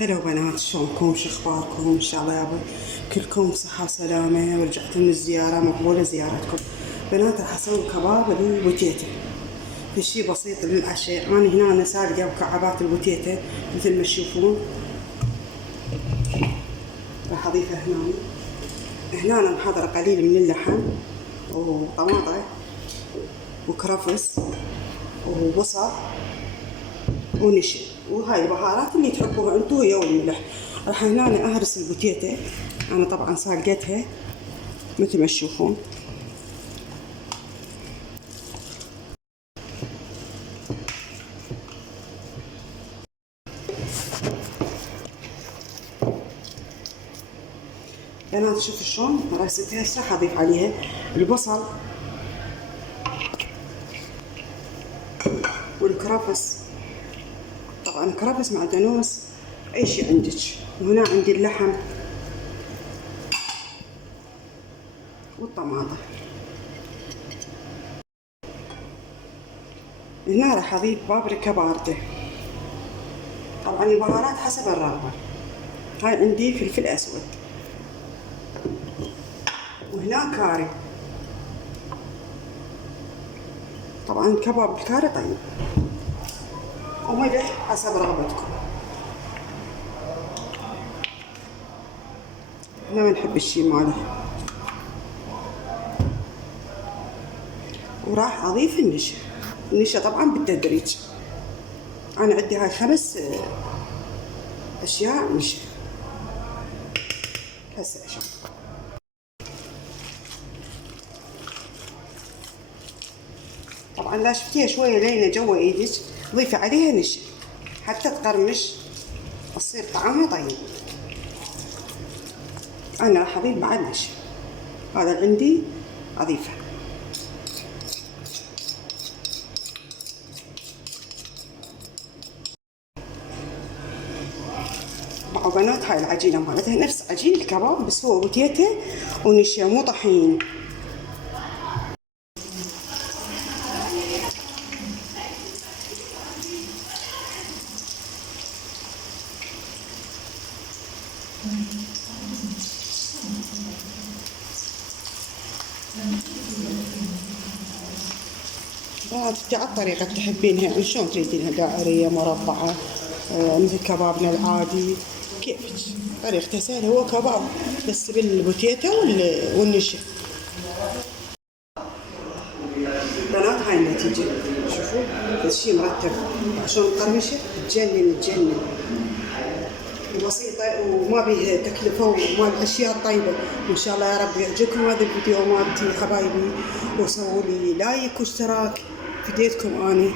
هلا بنات، شلونكم؟ شو اخباركم؟ ان شاء الله يابا كلكم صحة وسلامة ورجعتوا من الزيارة. مقبولة زيارتكم. بنات راح اسوي كباب البوتيتا في شي بسيط للعشاء. انا هنا سالقة مكعبات البوتيتا مثل ما تشوفون. راح اضيفها هنا انا محضرة قليل من اللحم وطماطة وكرفس وبصل ونشا، وهاي البهارات اللي تحبوها انتو هي والملح. راح هنا اهرس البوتيتا. انا طبعا سالقتها مثل ما تشوفون. بنات شوفوا شلون هرستها. هسه راح اضيف عليها البصل والكرفس. طبعا كرفس مع دانوس اي شي عندك. وهنا عندي اللحم والطماطة. هنا راح اضيف بابريكا باردة. طبعا البهارات حسب الرغبة. هاي عندي فلفل اسود، وهنا كاري. طبعا كباب الكاري طيب، وملح حسب رغبتكم. احنا ما نحب الشي مالح. وراح اضيف النشا طبعا بالتدريج. انا عندي هاي 5 اشياء نشا. هسه اشوف. طبعا لا شفتيها شويه لينه جوا ايدك، ضيفي عليها نشا حتى تقرمش تصير طعمها طيب. انا راح اضيف بعد نشا. هذا عندي اضيفه. مع بنات هاي العجينه مالتها نفس عجين الكباب، بس هو بوتيتا ونشا مو طحين. على الطريقة تحبينها يعني، شلون تريدينها؟ دائرية، مربعة، مثل كبابنا العادي، كيفك. طريقته سهلة، هو كباب بس بالبوتيتا والنشا. بنات هاي النتيجة، شوفوا كل شي مرتب شلون مقرمشة، تجنن بسيطة وما بيها تكلفة ومال الأشياء الطيبة. وإن شاء الله يا رب يعجبكم هذا الفيديو مالتي حبايبي، وسووا لي لايك واشتراك، فديتكم أني.